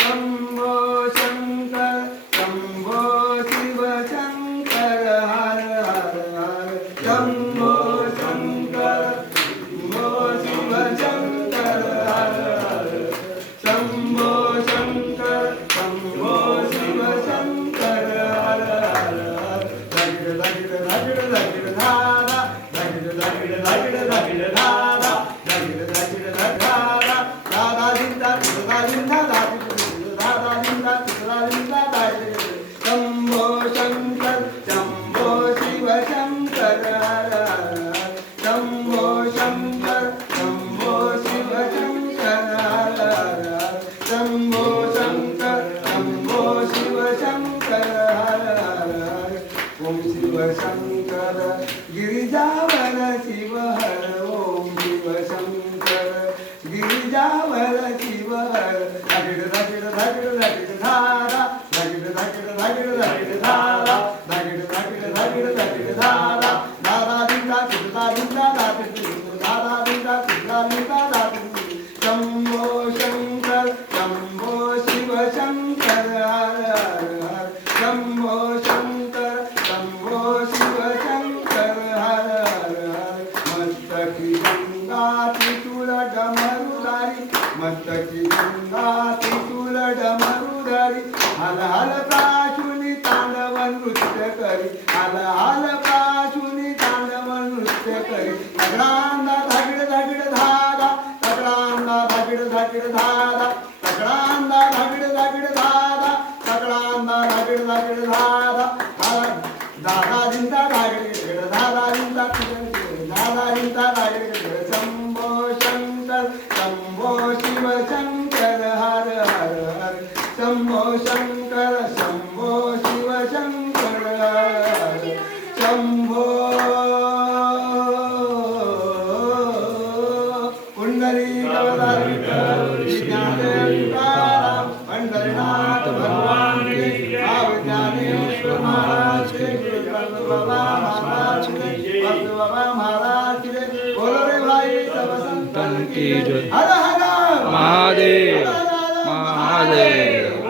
शंभो शंकर शंभो शिव शंकर हर हर हर शंभो शंकर शंभो शिव शंकर हर हर शंभो शंकर शंभो शिव शंकर हर हर धगिड धगिड धगिड धगिड धारा धगिड धगिड धगिड धगिड धारा धगिड धगिड धारा धारा दिंदा शंभो शंकर शंभो शिव शंकर हर हर शंभो शंकर शंभो शिव शंकर हर हर शंभो शंकर शंभो शिव शंकर हर हर ओम शिव शंकर गिरिजावर शिव हर ओम शिव शंकर गिरिजावर शिव हर धगिड धगिड धगिड धगिड धारा धगिड धगिड धगिड धगिड धारा धगिड धगिड धगिड धगिड धारा धारा दिंदा दिंदा दिंदा धारा दिंदा दिंदा दिंदा शंभो शंकर शंभो शिव शंकर हर हर हर शंभो शंकर शंभो शिव शंकर हर हर हर मस्तकी गंगा त्रिशूल डमरुधारी मस्तकी गंगा त्रिशूल डमरुधारी हल हल प्राशुनी तांडव नृत्य करी हल हल प्राशुनी तांडव नृत्य करी तगडांदा धगिड धगिड धारा तगडांदा धगिड धगिड धारा तगडांदा धगिड धगिड धारा तगडांदा धगिड धगिड धारा दादा दिंदा धगिड दादा दिंदा दादा दिंदा धगिड शंभो शंकर शंभो शिव शंकर हर हर हर शंभो शंकर शंभो शिव शंकर हर हर शंभो पंढरीनाथ भगवान के ज्ञानेश्वर महाराज के बाबा महाराज के बाबा महाराज के बोलो रे भाई सब संतन की जय हर हर महादेव महादेव।